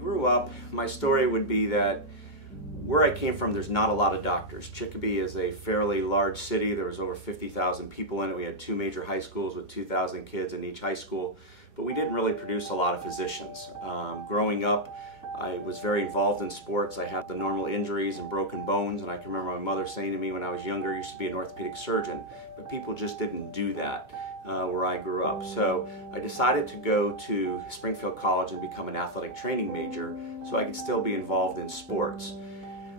grew up, my story would be that where I came from, there's not a lot of doctors. Chicopee is a fairly large city. There was over 50,000 people in it. We had 2 major high schools with 2,000 kids in each high school, but we didn't really produce a lot of physicians. Growing up, I was very involved in sports. I had the normal injuries and broken bones, and I can remember my mother saying to me when I was younger, "You used to be an orthopedic surgeon," but people just didn't do that where I grew up. So I decided to go to Springfield College and become an athletic training major so I could still be involved in sports.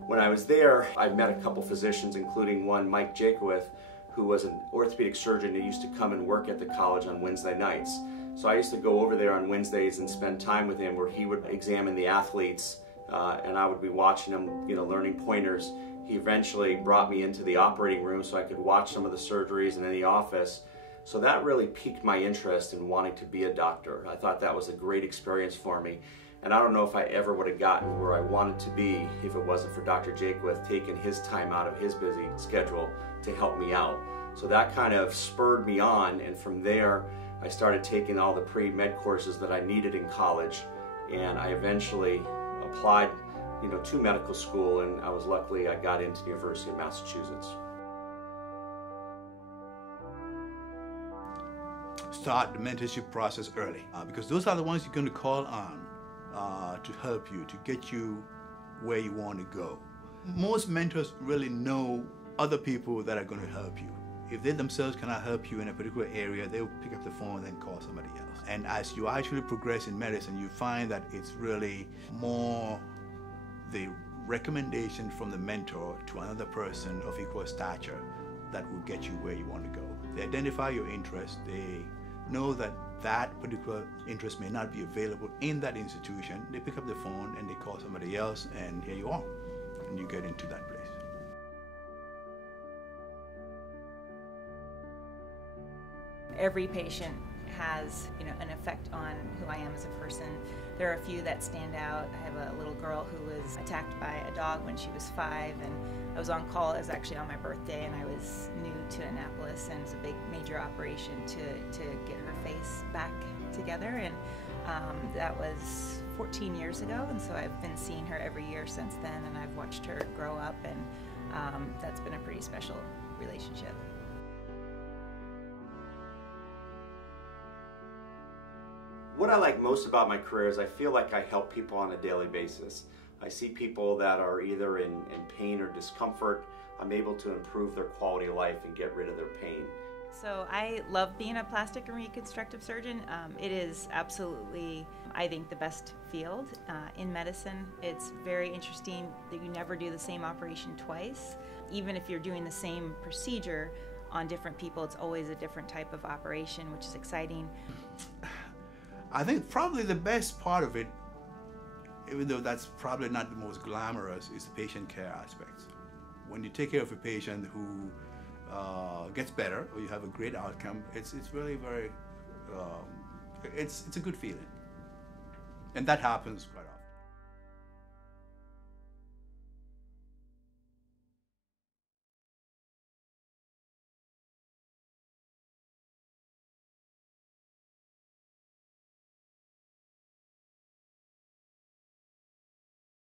When I was there, I met a couple physicians, including one, Mike Jakowith, who was an orthopedic surgeon who used to come and work at the college on Wednesday nights. So I used to go over there on Wednesdays and spend time with him where he would examine the athletes and I would be watching him, learning pointers. He eventually brought me into the operating room so I could watch some of the surgeries and in the office. So that really piqued my interest in wanting to be a doctor. I thought that was a great experience for me. And I don't know if I ever would have gotten where I wanted to be if it wasn't for Dr. Jakowith taking his time out of his busy schedule to help me out. So that kind of spurred me on, and from there I started taking all the pre-med courses that I needed in college, and I eventually applied to medical school, and I got into the University of Massachusetts. Start the mentorship process early because those are the ones you're going to call on to help you, to get you where you want to go. Most mentors really know other people that are going to help you. If they themselves cannot help you in a particular area, they'll pick up the phone and call somebody else. And as you actually progress in medicine, you find that it's really more the recommendation from the mentor to another person of equal stature that will get you where you want to go. They identify your interest, they know that that particular interest may not be available in that institution. They pick up the phone and they call somebody else, and here you are, and you get into that place. Every patient has, an effect on who I am as a person. There are a few that stand out. I have a little girl who was attacked by a dog when she was 5, and I was on call. It was actually on my birthday, and I was new to Annapolis, and it was a big major operation to get her face back together, and that was 14 years ago, and so I've been seeing her every year since then, and I've watched her grow up, and that's been a pretty special relationship. What I like most about my career is I feel like I help people on a daily basis. I see people that are either in pain or discomfort. I'm able to improve their quality of life and get rid of their pain. So I love being a plastic and reconstructive surgeon. It is absolutely, I think, the best field in medicine. It's very interesting that you never do the same operation twice. Even if you're doing the same procedure on different people, it's always a different type of operation, which is exciting. I think probably the best part of it, even though that's probably not the most glamorous, is the patient care aspects. When you take care of a patient who gets better, or you have a great outcome, it's really very, it's a good feeling. And that happens